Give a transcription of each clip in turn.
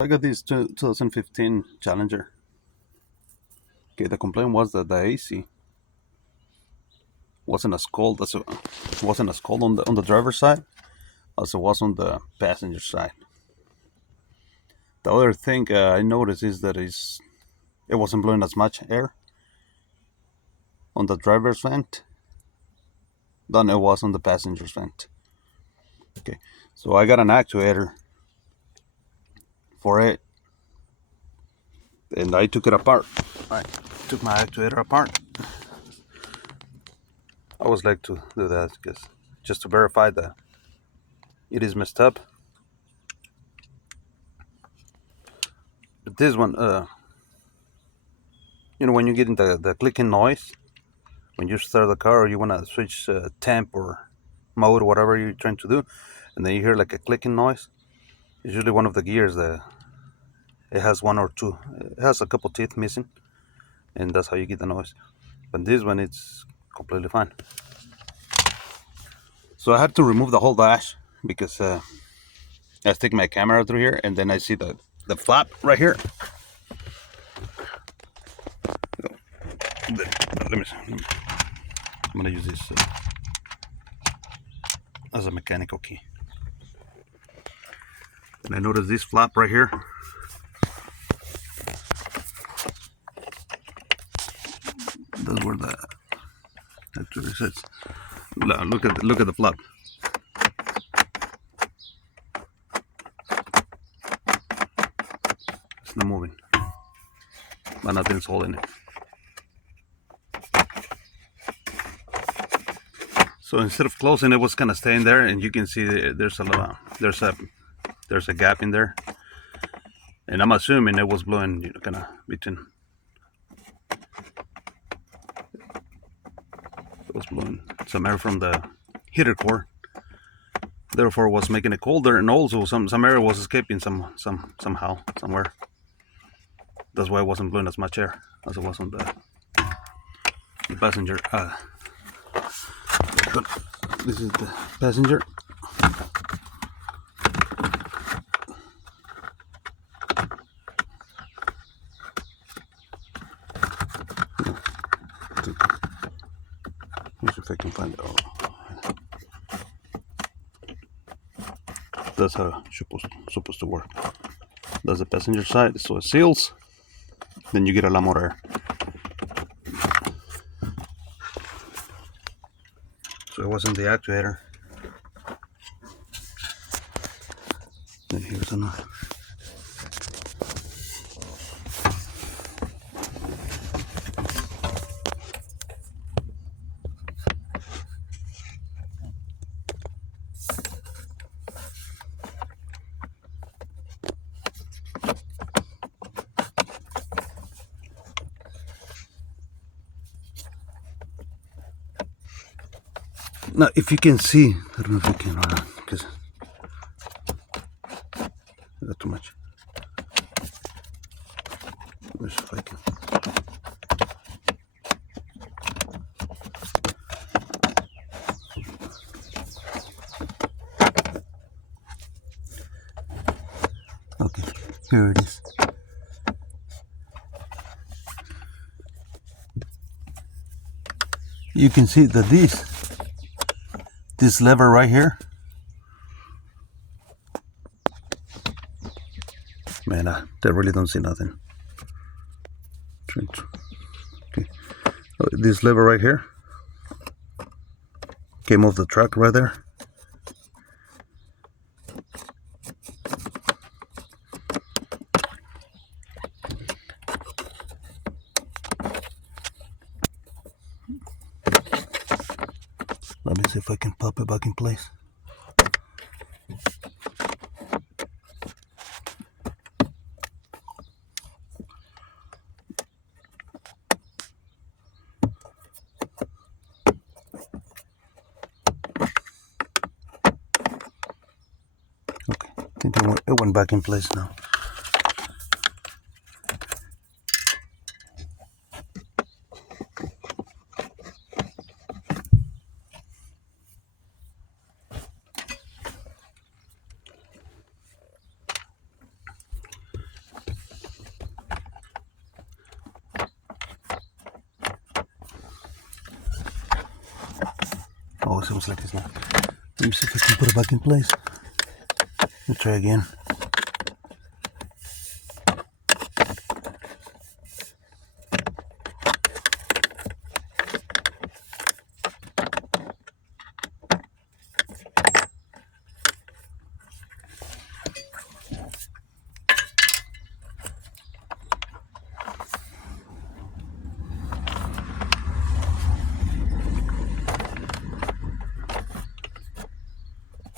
I got this 2015 Challenger. Okay, the complaint was that the AC wasn't as cold on the driver's side as it was on the passenger side. The other thing I noticed is that it wasn't blowing as much air on the driver's vent than it was on the passenger's vent. Okay, so I got an actuator for it, and I took it apart. I took my actuator apart. I always like to do that because just to verify that it is messed up. But this one, when you get in the clicking noise when you start the car, or you want to switch temp or mode, whatever you're trying to do, and then you hear like a clicking noise. It's usually one of the gears that it has one or two. It has a couple teeth missing, and that's how you get the noise. But this one, it's completely fine. So I had to remove the whole dash because I stick my camera through here, and then I see the flap right here. Let me see. I'm gonna use this as a mechanical key. And I noticed this flap right here. That's where the actually sits. Look at the flap. It's not moving, but nothing's holding it. So instead of closing, it was kind of staying there, and you can see there's a gap in there, and I'm assuming it was blowing, kind of between. It was blowing some air from the heater core, therefore was making it colder, and also some air was escaping somehow somewhere. That's why it wasn't blowing as much air as it was on the passenger. This is the passenger. Let's see if I can find it. Oh. That's how it's supposed to work. That's the passenger side, so it seals. Then you get a lot more air. So it wasn't the actuator. Then here's another. Now, if you can see, I don't know if you can or not, because I got too much. Let's see if I can. Okay, here it is. You can see that this lever right here, man, I really don't see nothing. Okay. This lever right here came off the truck right there. Let me see if I can pop it back in place. Okay, I think it went back in place now. Seems like it's not. Let me see if I can put it back in place. Let me try again.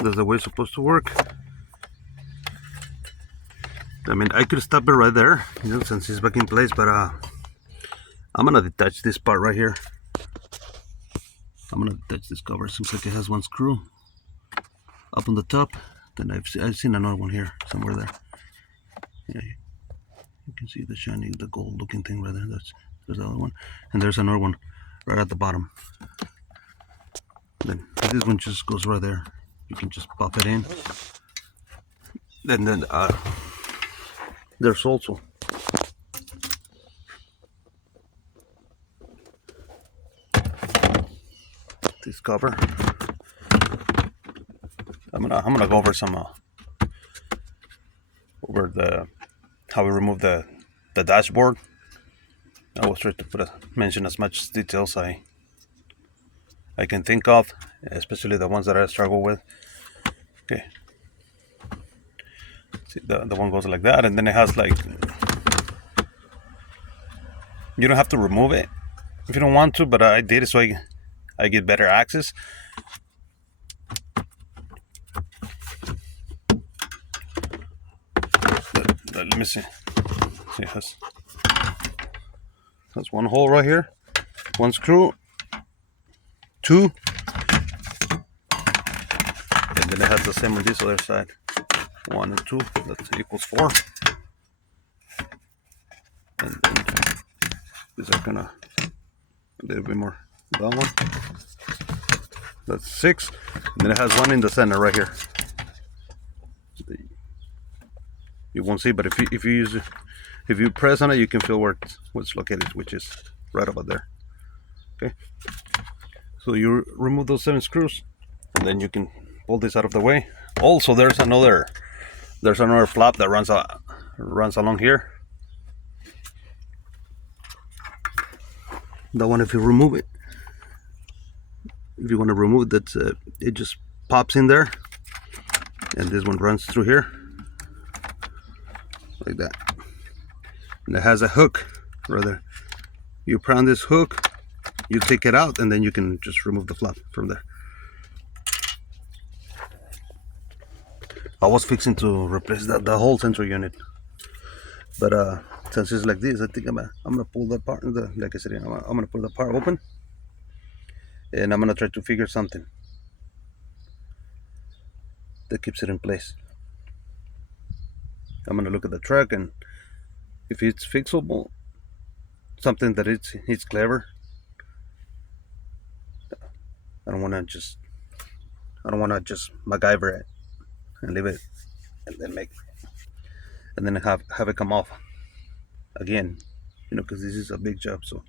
That's the way it's supposed to work. I mean, I could stop it right there, you know, since it's back in place, but I'm gonna detach this part right here. I'm gonna detach this cover. Seems like it has one screw up on the top. Then I've seen another one here somewhere there. Yeah, you can see the shiny, the gold looking thing right there. There's the other one, and there's another one right at the bottom. Then this one just goes right there. You can just pop it in. And then there's also this cover. I'm gonna go over some how we remove the dashboard. I was trying to mention as much details I can think of, especially the ones that I struggle with. Okay. See, the one goes like that, and then it has like, you don't have to remove it if you don't want to, but I did it so I get better access. Let me see. See, it has one hole right here, one screw, two, and then it has the same on this other side. 1 and 2, that equals 4. And these are gonna a little bit more. That one, that's 6. And then it has one in the center right here. You won't see, but if you press on it, you can feel where it's located, which is right about there. Okay. So you remove those 7 screws, and then you can pull this out of the way. Also, there's another flap that runs along here. That one, if you remove it, if you want to remove it, it just pops in there, and this one runs through here like that, and it has a hook right there. You press on this hook, you take it out, and then you can just remove the flap from there. I was fixing to replace the whole sensor unit, but since it's like this, I think I'm gonna pull that part. Like I said, I'm gonna pull the part open, and I'm gonna try to figure something that keeps it in place. I'm gonna look at the truck, and if it's fixable, something that it's clever. I don't wanna just MacGyver it and leave it, and then have it come off again, you know, because this is a big job. So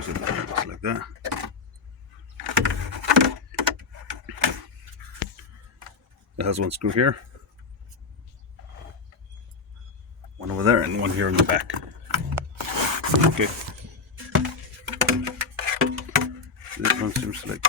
just like that. It has one screw here, one over there, and one here in the back. Okay. This one seems like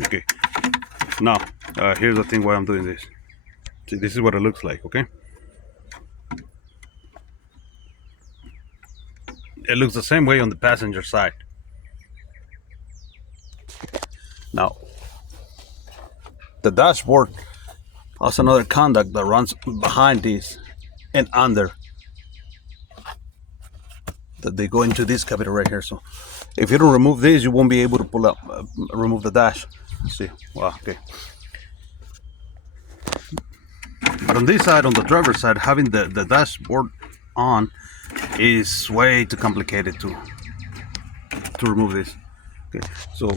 Okay, now here's the thing why I'm doing this. See, this is what it looks like. Okay, it looks the same way on the passenger side. Now the dashboard has another conduct that runs behind this and under, that they go into this cavity right here. So if you don't remove this, you won't be able to pull up, remove the dash. See, wow, okay. But on this side, on the driver's side, having the dashboard on is way too complicated to remove this. Okay, so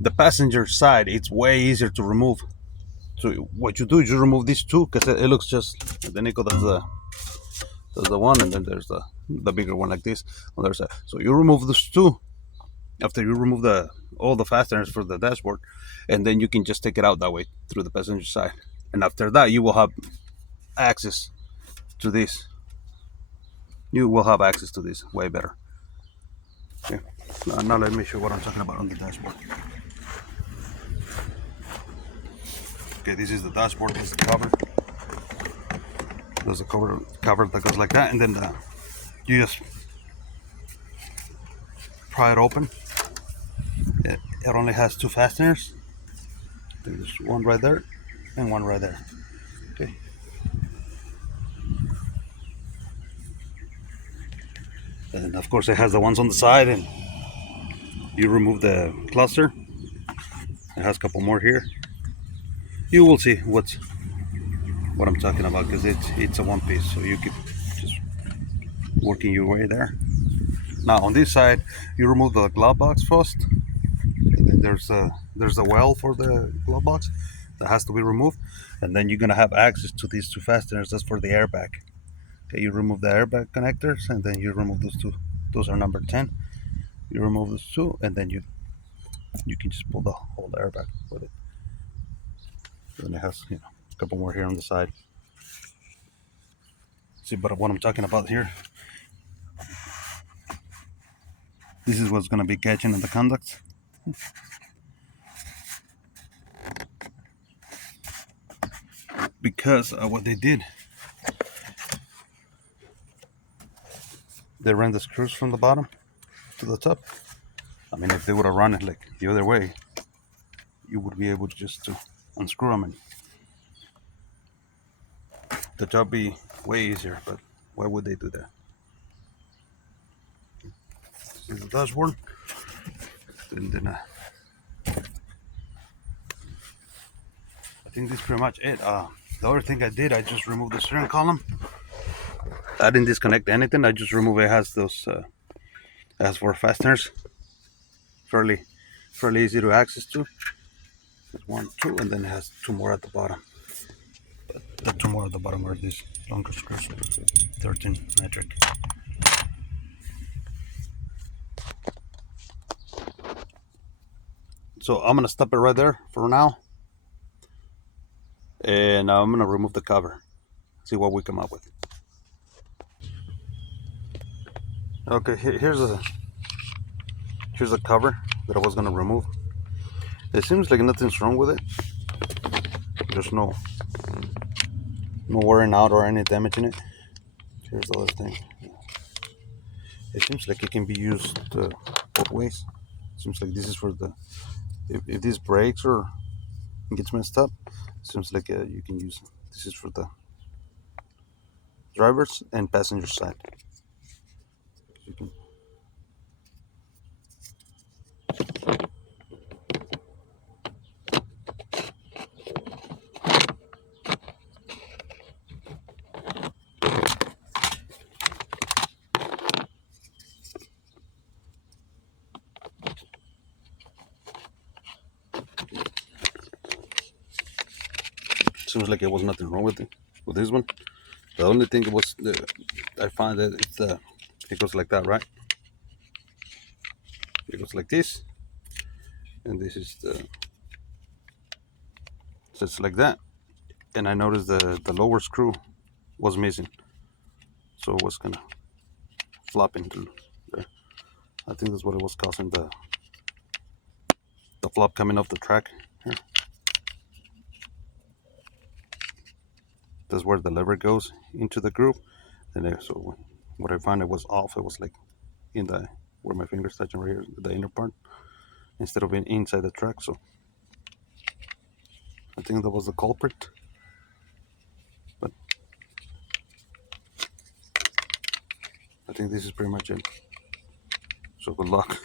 the passenger side, it's way easier to remove. So what you do is you remove these two, because it looks just the nickel. That's the one, and then there's the bigger one like this on the other side. So you remove those two after you remove the all the fasteners for the dashboard, and then you can just take it out that way through the passenger side. And after that, you will have access to this. You will have access to this way better. Okay. Now let me show what I'm talking about on the dashboard. Okay, this is the dashboard. This is the cover. There's a cover that goes like that, and then you just pry it open. It only has two fasteners. There's one right there and one right there. Okay. And of course it has the ones on the side, and you remove the cluster. It has a couple more here. You will see what I'm talking about, because it's a one piece, so you keep just working your way there. Now on this side, you remove the glove box first, and then there's a well for the glove box that has to be removed, and then you're gonna have access to these two fasteners. That's for the airbag. Okay, you remove the airbag connectors, and then you remove those two. Those are number 10. You remove those two, and then you can just pull the whole airbag with it. Then it has a couple more here on the side. See, but what I'm talking about here, this is what's gonna be catching in the conducts. Because what they did, they ran the screws from the bottom to the top. I mean, if they would have run it like the other way, you would be able to just to unscrew them, and the job be way easier. But why would they do that? This is the dashboard, and then I think this is pretty much it. The other thing I did, I just removed the steering column. I didn't disconnect anything. I just removed it. Has those it has 4 fasteners, fairly easy to access to. There's 1, 2, and then it has 2 more at the bottom. But the 2 more at the bottom are these longer screws, 13 metric. So I'm gonna stop it right there for now, and I'm gonna remove the cover, see what we come up with. Okay, here's a cover that I was gonna remove. It seems like nothing's wrong with it. There's no wearing out or any damage in it. Here's the other thing. It seems like it can be used both ways. It seems like this is for the if this breaks or gets messed up. It seems like you can use it. This is for the driver's and passenger side. You can, seems like there was nothing wrong with it with this one. The only thing was I find that it goes like that, right? It goes like this, and this is just like that. And I noticed the lower screw was missing, so it was kind of flopping through there. I think that's what it was causing the flop coming off the track Here. That's where the lever goes into the groove. And so what I found, it was off. It was like in the where my fingers touching right here, the inner part, instead of being inside the track. So I think that was the culprit. But I think this is pretty much it. So good luck.